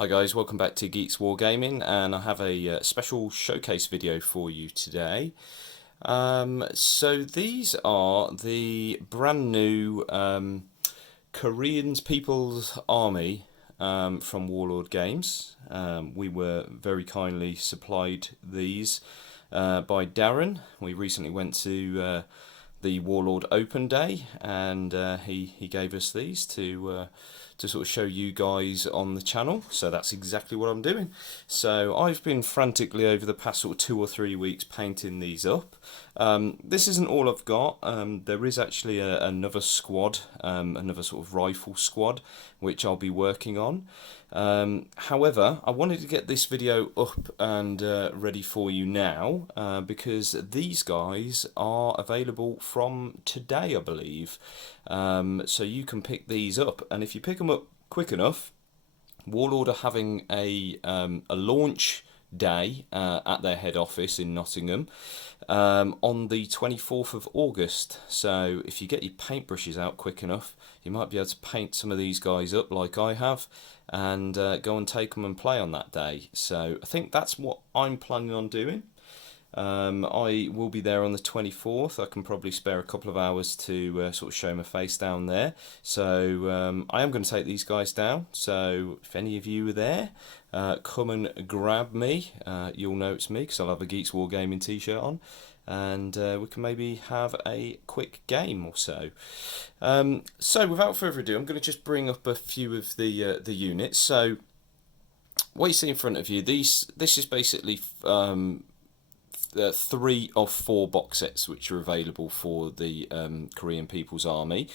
Hi guys, welcome back to Geeks Wargaming, and I have a special showcase video for you today. So these are the brand new Korean People's Army from Warlord Games. We were very kindly supplied these by Darren. We recently went to the Warlord Open Day, and he gave us these to sort of show you guys on the channel. So that's exactly what I'm doing. So I've been frantically over the past sort of 2 or 3 weeks painting these up. This isn't all I've got. There is actually another squad, another sort of rifle squad, which I'll be working on. However, I wanted to get this video up and ready for you now because these guys are available from today, I believe. So you can pick these up, and if you pick them up quick enough, Warlord are having a launch day at their head office in Nottingham on the 24th of August. So if you get your paintbrushes out quick enough, you might be able to paint some of these guys up like I have, and go and take them and play on that day. So I think that's what I'm planning on doing. I will be there on the 24th. I can probably spare a couple of hours to sort of show my face down there. So I am going to take these guys down. So if any of you are there, come and grab me. You'll know it's me because I'll have a Geeks Wargaming t-shirt on, and we can maybe have a quick game or so. So without further ado, I'm going to just bring up a few of the units. So what you see in front of you, this is basically 3 of 4 box sets which are available for the Korean People's Army.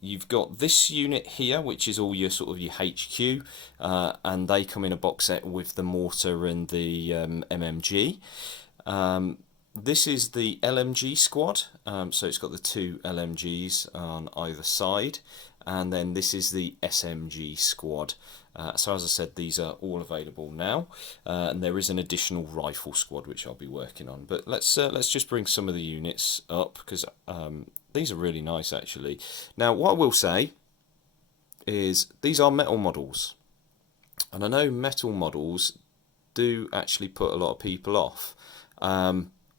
You've got this unit here, which is all your sort of your HQ, and they come in a box set with the mortar and the MMG. This is the LMG squad, so it's got the 2 LMGs on either side, and then this is the SMG squad. So as I said, these are all available now, and there is an additional rifle squad which I'll be working on. But let's just bring some of the units up, because these are really nice actually. Now what I will say is these are metal models, and I know metal models do actually put a lot of people off.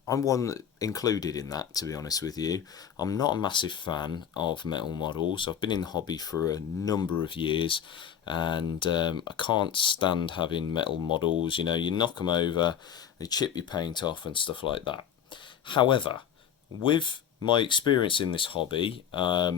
I'm one included in that, to be honest with you. I'm not a massive fan of metal models. I've been in the hobby for a number of years, and I can't stand having metal models. You know, you knock them over, they chip your paint off and stuff like that. However, with my experience in this hobby, I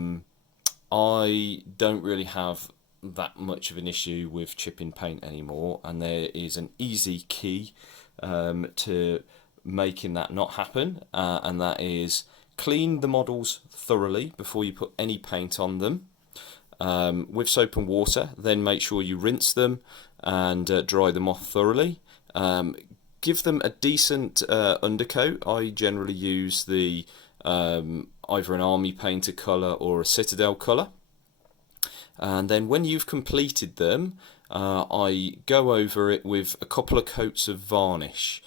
don't really have that much of an issue with chipping paint anymore, and there is an easy key to making that not happen, and that is clean the models thoroughly before you put any paint on them with soap and water. Then make sure you rinse them and dry them off thoroughly. Give them a decent undercoat. I generally use the either an army painter colour or a citadel colour, and then when you've completed them, I go over it with a couple of coats of varnish.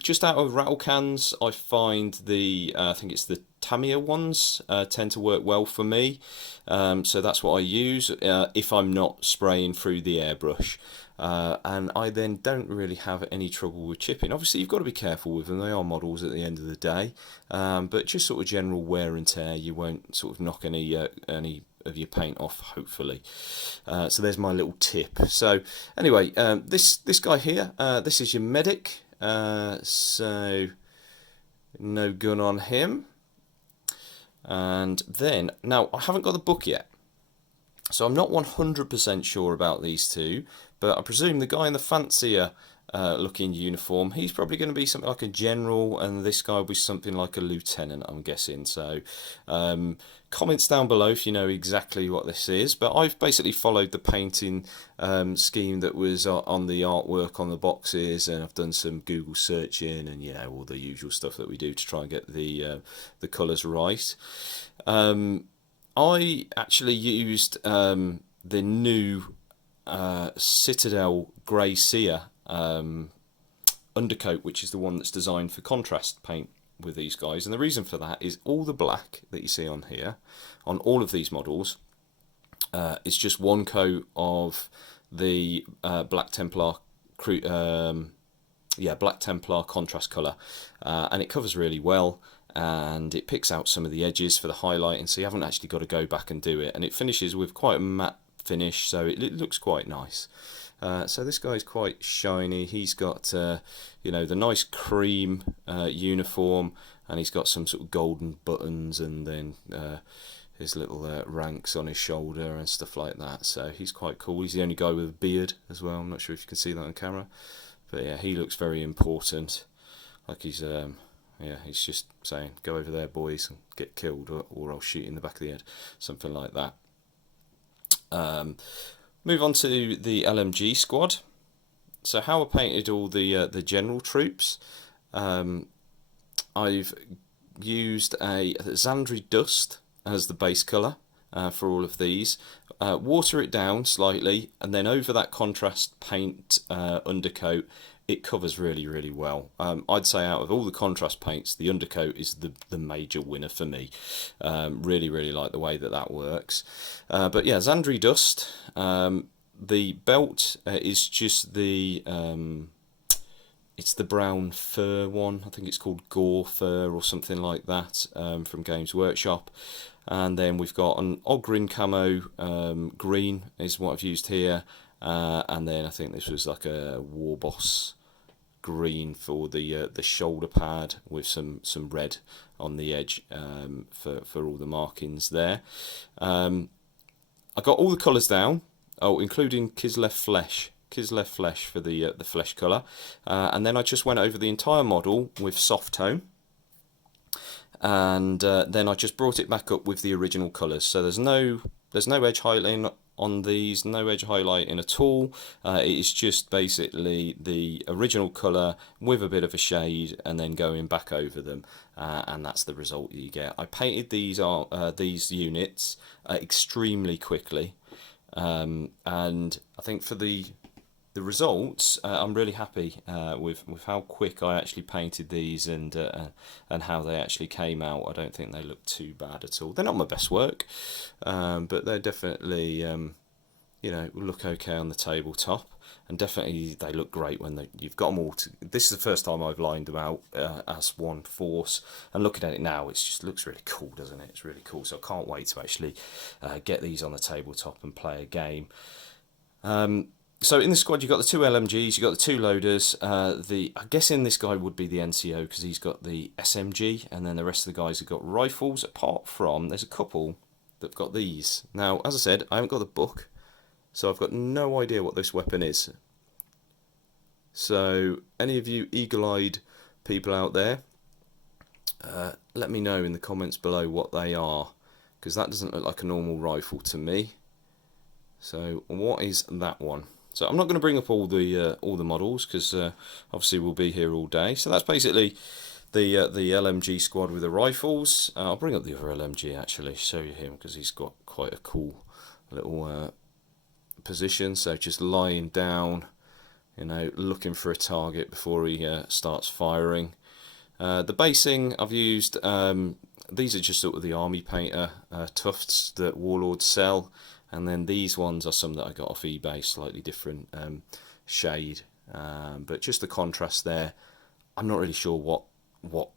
Just out of rattle cans, I find the I think it's the Tamiya ones tend to work well for me, so that's what I use if I'm not spraying through the airbrush, and I then don't really have any trouble with chipping. Obviously you've got to be careful with them, they are models at the end of the day, but just sort of general wear and tear, you won't sort of knock any of your paint off, hopefully. So there's my little tip. So anyway, this guy here, this is your medic. So no gun on him, and then now I haven't got the book yet, so I'm not 100% sure about these two, but I presume the guy in the fancier looking uniform, he's probably going to be something like a general, and this guy will be something like a lieutenant, I'm guessing. So comments down below if you know exactly what this is, but I've basically followed the painting scheme that was on the artwork on the boxes, and I've done some Google searching and, you know, all the usual stuff that we do to try and get the colours right. I actually used the new Citadel Grey Seer undercoat, which is the one that's designed for contrast paint with these guys, and the reason for that is all the black that you see on here on all of these models is just one coat of the Black Templar Black Templar contrast colour, and it covers really well, and it picks out some of the edges for the highlighting, so you haven't actually got to go back and do it, and it finishes with quite a matte finish, so it looks quite nice. So this guy's quite shiny. He's got you know, the nice cream uniform, and he's got some sort of golden buttons, and then his little ranks on his shoulder and stuff like that. So he's quite cool. He's the only guy with a beard as well. I'm not sure if you can see that on camera, but yeah, he looks very important. Like he's yeah, he's just saying, "Go over there, boys, and get killed, or I'll shoot you in the back of the head," something like that. Move on to the LMG squad. So how I painted all the general troops. I've used a Xandri Dust as the base colour for all of these. Water it down slightly, and then over that contrast paint undercoat, it covers really well. I'd say out of all the contrast paints, the undercoat is the major winner for me. Really like the way that works. But yeah, Xandri Dust. The belt is just the it's the brown fur one. I think it's called Gore Fur or something like that, from Games Workshop. And then we've got an Ogrin camo green is what I've used here, and then I think this was like a War Boss green for the shoulder pad with some red on the edge for all the markings there. I got all the colours down, including Kislev Flesh for the flesh colour, and then I just went over the entire model with soft tone, and then I just brought it back up with the original colours. So there's no edge highlighting on these, no edge highlighting at all. It is just basically the original colour with a bit of a shade, and then going back over them, and that's the result you get. I painted these units extremely quickly, and I think for the results, I'm really happy with how quick I actually painted these, and how they actually came out. I don't think they look too bad at all. They're not my best work, but they're definitely you know, look okay on the tabletop, and definitely they look great when you've got them all. This is the first time I've lined them out as one force, and looking at it now, it just looks really cool, doesn't it? It's really cool. So I can't wait to actually get these on the tabletop and play a game. So in the squad, you've got the 2 LMGs, you've got the 2 loaders. I'm guessing this guy would be the NCO because he's got the SMG, and then the rest of the guys have got rifles, apart from there's a couple that've got these. Now, as I said, I haven't got the book, so I've got no idea what this weapon is. So any of you eagle-eyed people out there, let me know in the comments below what they are, because that doesn't look like a normal rifle to me. So what is that one? So I'm not going to bring up all the models, because obviously we'll be here all day. So that's basically the LMG squad with the rifles. I'll bring up the other LMG actually, show you him, because he's got quite a cool little position. So just lying down, you know, looking for a target before he starts firing. The basing I've used, these are just sort of the army painter tufts that Warlords sell. And then these ones are some that I got off eBay, slightly different shade, but just the contrast there. I'm not really sure what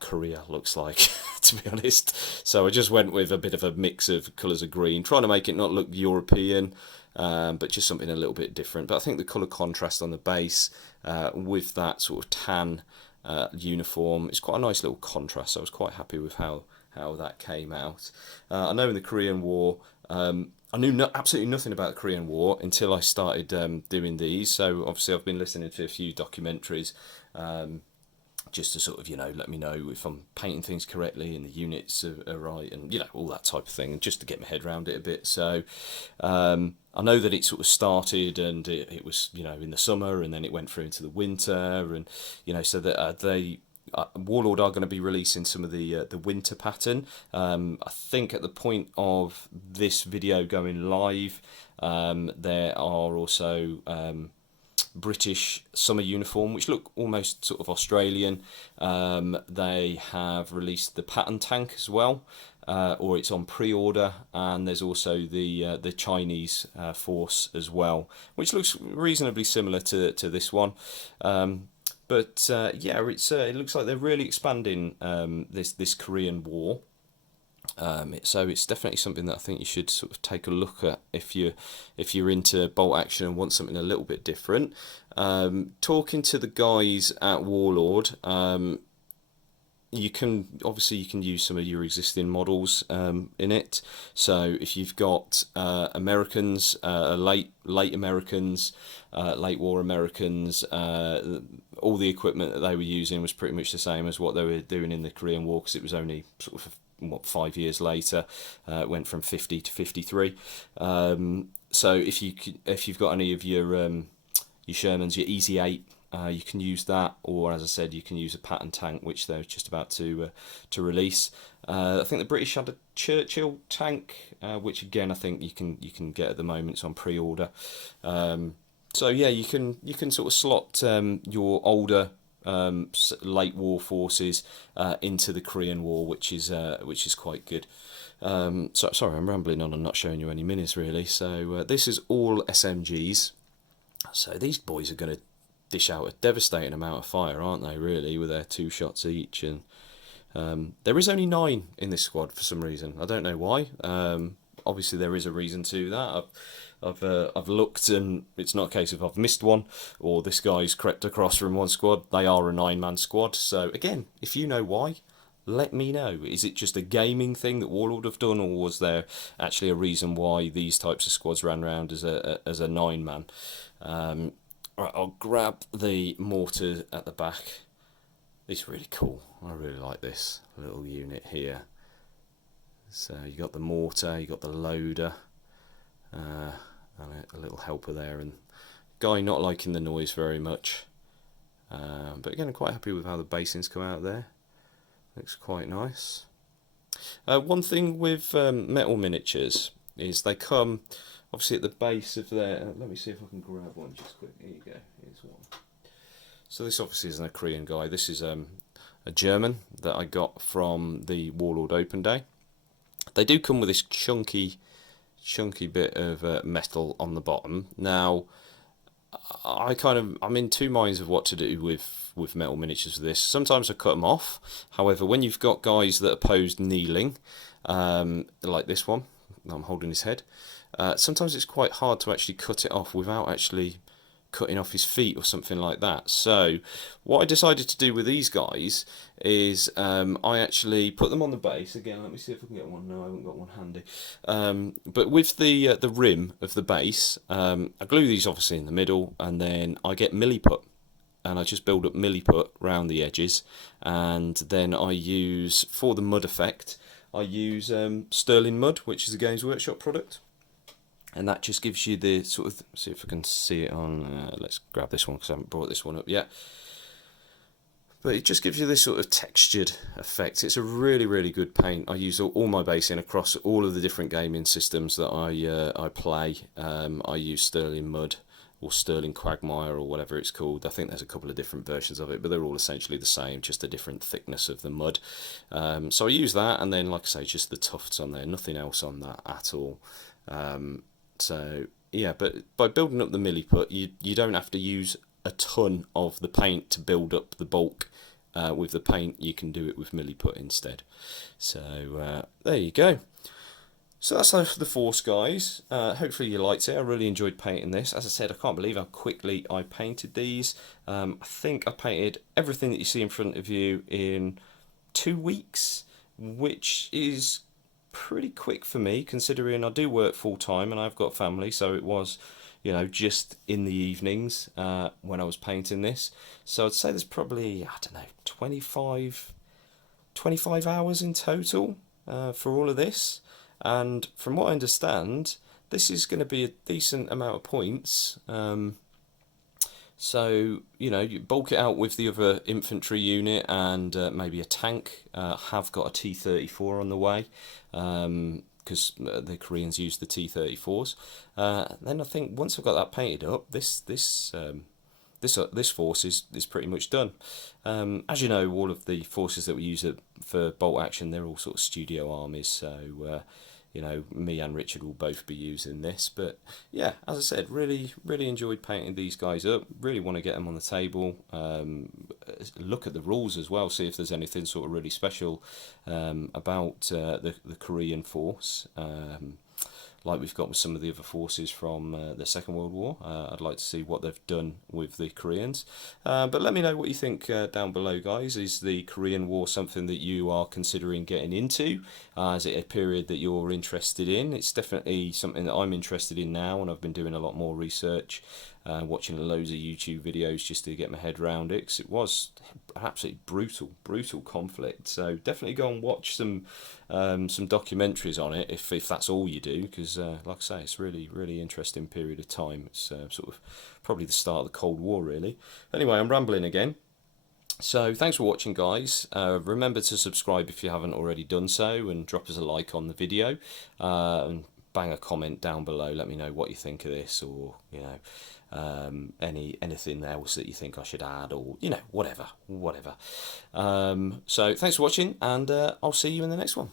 Korea looks like, to be honest. So I just went with a bit of a mix of colours of green, trying to make it not look European, but just something a little bit different. But I think the colour contrast on the base with that sort of tan uniform is quite a nice little contrast. So I was quite happy with how that came out. I know in the Korean War, I knew absolutely nothing about the Korean War until I started doing these. So obviously I've been listening to a few documentaries just to sort of, you know, let me know if I'm painting things correctly and the units are right, and, you know, all that type of thing, and just to get my head around it a bit. So I know that it sort of started, and it was, you know, in the summer, and then it went through into the winter, and, you know, so that Warlord are going to be releasing some of the winter pattern. I think at the point of this video going live, there are also British summer uniform, which look almost sort of Australian. They have released the pattern tank as well, or it's on pre-order, and there's also the Chinese force as well, which looks reasonably similar to this one. But yeah, it looks like they're really expanding this Korean War. So it's definitely something that I think you should sort of take a look at if you're into bolt action and want something a little bit different. Talking to the guys at Warlord, you can use some of your existing models in it. So if you've got Americans, late Americans, late war Americans, all the equipment that they were using was pretty much the same as what they were doing in the Korean War, because it was only sort of 5 years later. It went from 50 to 53. So if you've got any of your Shermans, your Easy 8, you can use that, or as I said, you can use a pattern tank, which they're just about to release. I think the British had a Churchill tank, which again I think you can get at the moment. It's on pre-order. So yeah, you can sort of slot your older late war forces into the Korean War, which is quite good. So sorry, I'm rambling on and not showing you any minis really. So this is all SMGs. So these boys are going to dish out a devastating amount of fire, aren't they? Really, with their 2 shots each, and there is only 9 in this squad for some reason. I don't know why. Obviously, there is a reason to that. I've looked, and it's not a case of I've missed one or this guy's crept across from one squad. They are a 9-man squad. So again, if you know why, let me know. Is it just a gaming thing that Warlord have done, or was there actually a reason why these types of squads ran around as a 9-man? Right, I'll grab the mortar at the back. It's really cool. I really like this little unit here. So you got the mortar, you got the loader, and a little helper there, and guy not liking the noise very much. But again, I'm quite happy with how the basins come out there. Looks quite nice. One thing with metal miniatures is they come obviously at the base of their... let me see if I can grab one just quick. Here you go. Here's one. So this obviously isn't a Korean guy. This is a German that I got from the Warlord Open Day. They do come with this chunky bit of metal on the bottom. Now, I'm in two minds of what to do with metal miniatures for this. Sometimes I cut them off. However, when you've got guys that are posed kneeling, like this one, I'm holding his head, sometimes it's quite hard to actually cut it off without actually cutting off his feet or something like that. So what I decided to do with these guys is I actually put them on the base. Again, let me see if I can get one. No, I haven't got one handy. But with the rim of the base, I glue these obviously in the middle, and then I get milliput, and I just build up milliput round the edges, and then I use, for the mud effect, I use sterling mud, which is a Games Workshop product. And that just gives you the sort of, see if I can see it on, let's grab this one because I haven't brought this one up yet. But it just gives you this sort of textured effect. It's a really, really good paint. I use all my basing across all of the different gaming systems that I play. I use sterling mud or sterling quagmire or whatever it's called. I think there's a couple of different versions of it, but they're all essentially the same, just a different thickness of the mud. So I use that, and then, like I say, just the tufts on there, nothing else on that at all. So yeah, but by building up the milliput, you don't have to use a ton of the paint to build up the bulk. With the paint, you can do it with milliput instead. So there you go. So that's the Force, guys. Hopefully you liked it. I really enjoyed painting this. As I said, I can't believe how quickly I painted these. I think I painted everything that you see in front of you in 2 weeks, which is pretty quick for me, considering I do work full time and I've got family. So it was, just in the evenings when I was painting this. So I'd say there's probably, I don't know, 25 hours in total for all of this. And from what I understand, this is going to be a decent amount of points. So, you bulk it out with the other infantry unit and maybe a tank. Have got a T-34 on the way, because the Koreans use the T-34s. Then I think once I've got that painted up, this this force is pretty much done. As you know, all of the forces that we use for bolt action, they're all sort of studio armies, so you know, me and Richard will both be using this. But yeah, as I said, really enjoyed painting these guys up. Really want to get them on the table. Look at the rules as well, see if there's anything sort of really special about the Korean force. Like we've got with some of the other forces from the Second World War. I'd like to see what they've done with the Koreans. But let me know what you think down below, guys. Is the Korean War something that you are considering getting into? Is it a period that you're interested in? It's definitely something that I'm interested in now, and I've been doing a lot more research, watching loads of YouTube videos just to get my head around it, because it was absolutely brutal conflict. So definitely go and watch some documentaries on it if that's all you do, because like I say, it's really interesting period of time. It's sort of probably the start of the Cold War, really. Anyway, I'm rambling again. So thanks for watching, guys. Remember to subscribe if you haven't already done so, and drop us a like on the video, and bang a comment down below. Let me know what you think of this, or you know, anything else that you think I should add, or you know, whatever. So thanks for watching, and I'll see you in the next one.